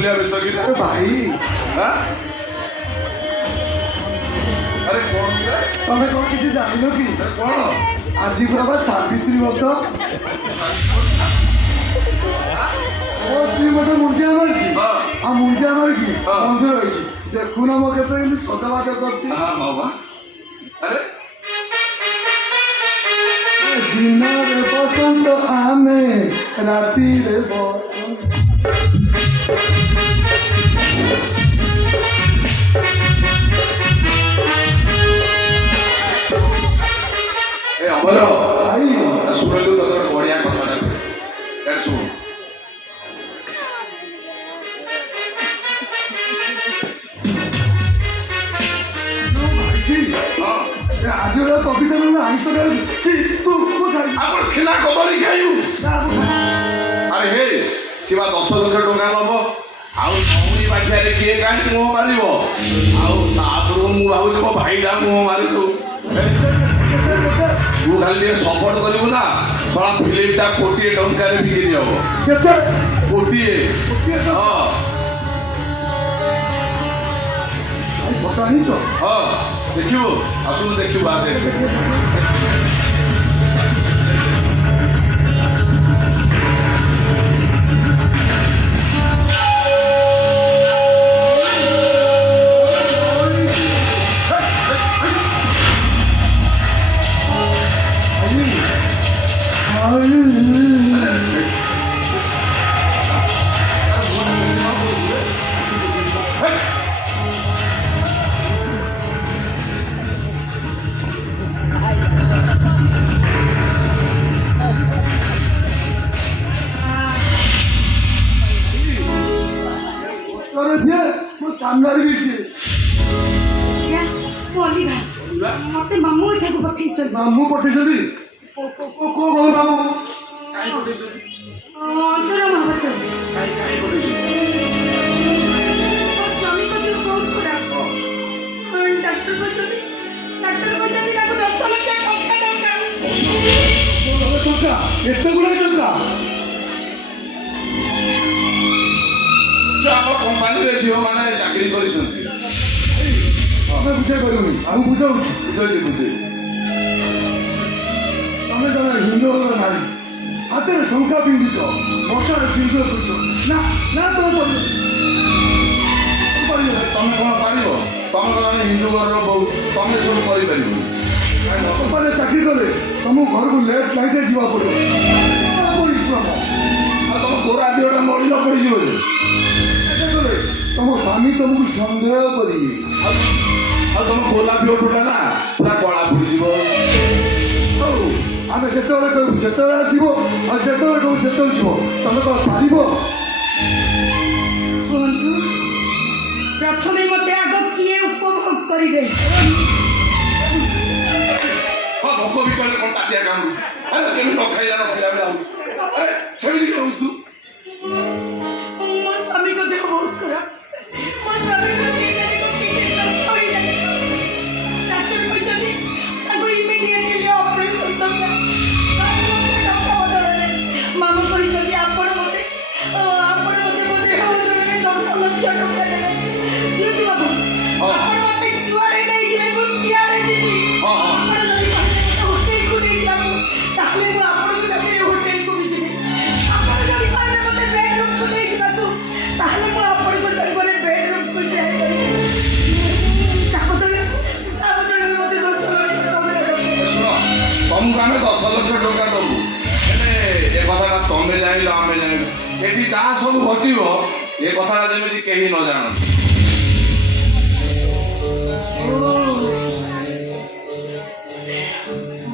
फुलिया बेस कि अरे भाई हाँ अरे कौन तमें कौन किसी जान कि कौन आज पूरा सावित्री व्रत स्त्री मत मुंडिया मारी आ मुंडिया मारी मंदिर रही देखुन मो के सदाबाद कर हाँ बाबा अरे दिन रे बसंत आमे राति रे अमर भाई शुणलु तो बढ़िया कथा शुण आज कविता आईस तू आपण खिला कदली खाइबु अरे हे शिवा 10 लाख टंका नब आउ नौनी बाखियारे किए काहे मुह मारिब आउ तापरो मु भाबु मो भाईडा मुह मारि दो तू खाली सपोर्ट करिबु ना थोड़ा फिल्मटा 1 कोटी टंका रे बिक्री हबो केते कोटी हां बतानी तो हां देखियो असुन देखियो बात है सामने भी मत मामू एठाकु पठेइछन मामू पठेइछन को मामू काई पठेइछ अंतर महावत काई पठेइछ स्वामी को जो बहुत खुदा डॉक्टर को जदी लागु 10 लाख टंका एते गुडा टंका जो आप कंपनी रे झियो माने चाकरी करिसंती ଆମେ ବୁଝେଇ ପାରିବୁନି ଆମେ ବୁଝାଉଛୁ बुझे ତମେ ଜଣେ ହିନ୍ଦୁ ଘରର ନାରୀ ହାତରେ ଶଙ୍ଖା ପିନ୍ଧିଛ ବର୍ଷାରେ ସିନ୍ଦୁର କରୁଛ ନା ନା ତମେ ପାରିବ ତମେ କଣ ପାରିବ ତମେ ଜଣେ ହିନ୍ଦୁ ଘରର ବୋହୁ ତମେ ସବୁ କରିପାରିବନି କମ୍ପାନୀରେ ଚାକିରି କଲେ ତମକୁ ଘରକୁ ଲେଟ୍ ନାଇଟ୍ରେ ଯିବାକୁ ପଡ଼ିବ ପରିଶ୍ରମ ଆଉ ତମ ଗୋରା ଦିହଟା ମଳିନ ପଡ଼ିଯିବ ଯେ ଏଟା କଲେ ତମ ସ୍ୱାମୀ ତମକୁ ସନ୍ଦେହ କରିବେ ଆଉ ତମ ଗୋଲାପୀ ଓଠଟା ନା ପୁରା କଳା ପଡ଼ିଯିବ ହଉ ଆମେ ଯେତେବେଳେ କହିବୁ ସେତେବେଳେ ଆସିବ ଆଉ ଯେତେବେଳେ କହିବୁ ସେତେବେଳେ ଯିବ ତମେ କ'ଣ ପାରିବ बंधु प्रथमे मते आग किए उपभोग करिवे ହଁ ଭୋକ ବି କଲେ କ'ଣ ତାତିଆ କାମୁଡୁଛି ଆରେ କେମିତି ନ ଖାଇଲା ନ ପିଲା ପିଲା ଆରେ ସେମିତି କହୁଛୁ मो स्वामी को देह बहुत खराब मो स्वामी को डॉक्टर कहते ताको इमिडिएटली ऑपरेशन दरकार मामू कहते आपण मते मो देह बदलने 10 लाख टंका देबे दीदी बाबू आपण मते जुआड़े नहीं जिवे को सियाड़े दीदी हाँ हाँ आपण जदी कहते होटल को नहीं जाबो ताकले मो आपण को जाके होटल को भी जिवे आपण जदी कहते मते बेडरूम को नहीं जाबो ताकले मो आपण को संगरे बेडरूम को जाय ताको तो मते 10 लाख ଶୁଣ ତମକୁ ଆମେ 10 ଲକ୍ଷ ଟଙ୍କା ଦବୁ ହେଲେ ଏ କଥାଟା ତମେ ଜାଣିଲ ଆମେ ଜାଣିଲୁ ଏଠି ଯାହା ସବୁ ଘଟିବ ଏ କଥାଟା ଯେମିତି କେହି ନ ଜାଣନ୍ତି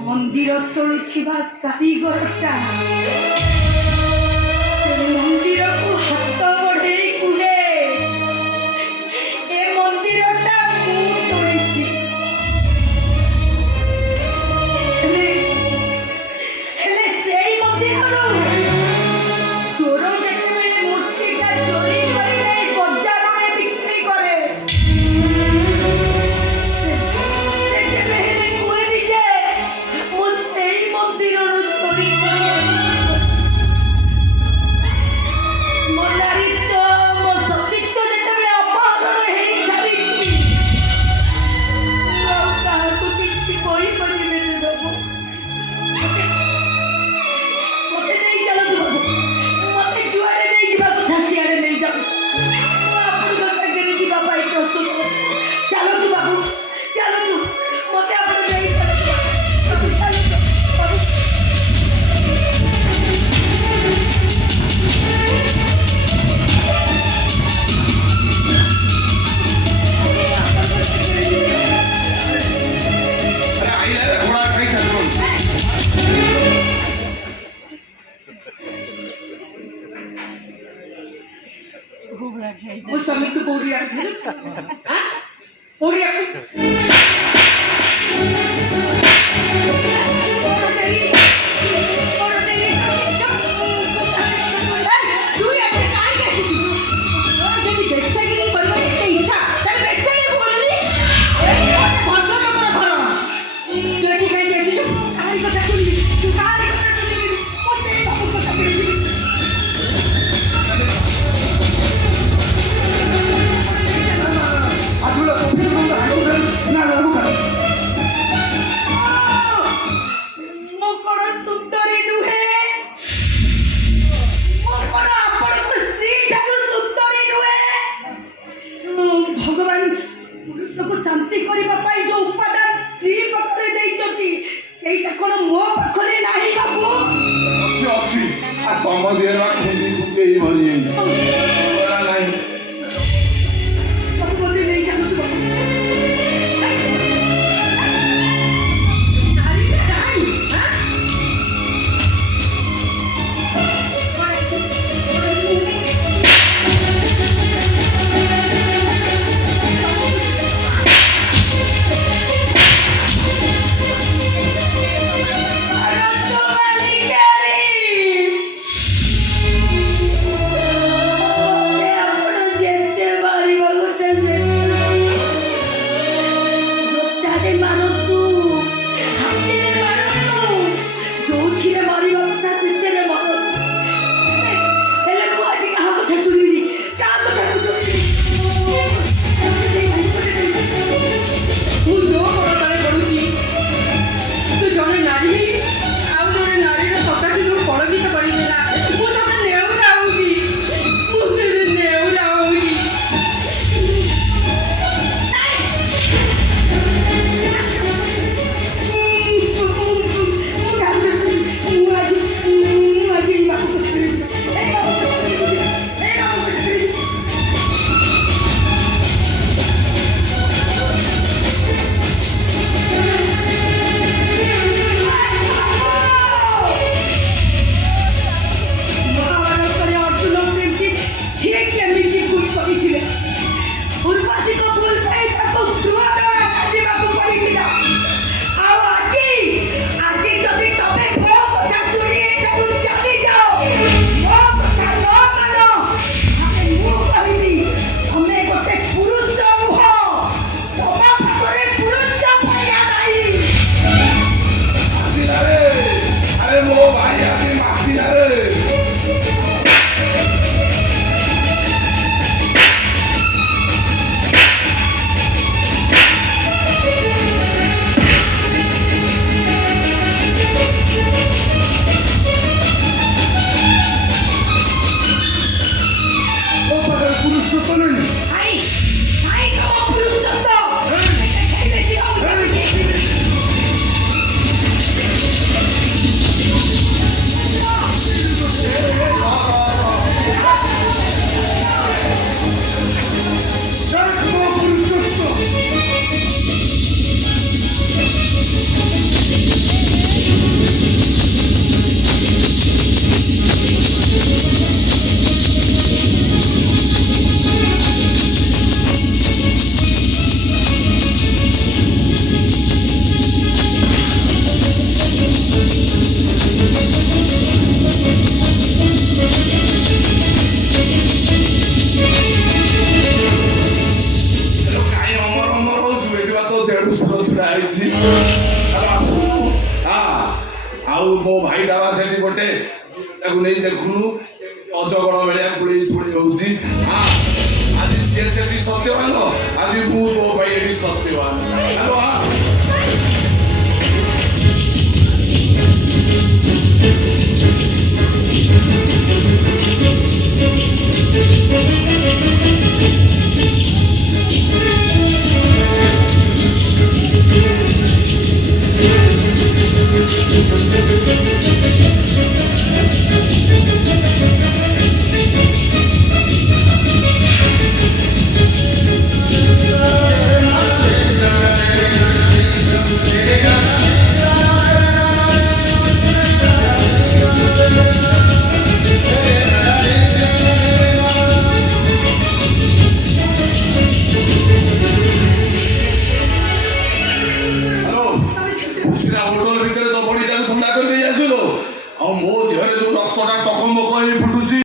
मंदिर तोड़िथिबा कारीगरटा मंदिर को हाथ बढ़े कुहे ए मंदिरटा मु तोड़िछि हेले सेई मंदिर तोर जेतेबेले मूर्तिटा चोरी करि नै बजार रे बिक्री करे ମୋ ସ୍ୱାମୀକୁ କୋଉଠି ରଖିଥିଲୁ? କୋଉଠି ଆଠୁଲା କଫି ଦୋକାନ ଆଇସୁ ନା ଲାଗୁ ଖାଲି ମୁଁ କଣ ସୁନ୍ଦରୀ ନୁହେଁ? ମୁଁ କଣ ଆପଣଙ୍କ ସ୍ତ୍ରୀ ଠାରୁ ସୁନ୍ଦରୀ ନୁହେଁ? ଭଗବାନ ପୁରୁଷକୁ ଶାନ୍ତି କରିବା ପାଇଁ ଯୋଉ ଉପାଦାନ ସ୍ତ୍ରୀ ପାଖରେ ଦେଇଛନ୍ତି ସେଇଟା କଣ ମୋ ପାଖରେ ନାହିଁ ବାବୁ? ଅଛି ଅଛି ଆଉ ତମ ଦେହରେ ବା ଖୁନ୍ଦି ଖୁନ୍ଦେଇ ଭରି ଯାଇଛି ନାହିଁ ସବୁ ମୋତେ ନେଇଯାଆନ୍ତୁ ବାବୁ। ନାରୀଟା ନାହିଁ, ଆଁ? ଆଉ ମୋ ଭାଇଟା ବା ସେଠି ଗୋଟେ ତାକୁ ନେଇ ଦେଖୁନୁ ଅଜଗର ଭଳିଆ ଗୁଳେଇ ଥୋଡ଼ି ରହୁଛି। ଆଜି ସିଏ ସେଠି ସତ୍ୟବାନ, ଆଜି ମୁଁ ମୋ ଭାଇ ଏଠି ସତ୍ୟବାନ।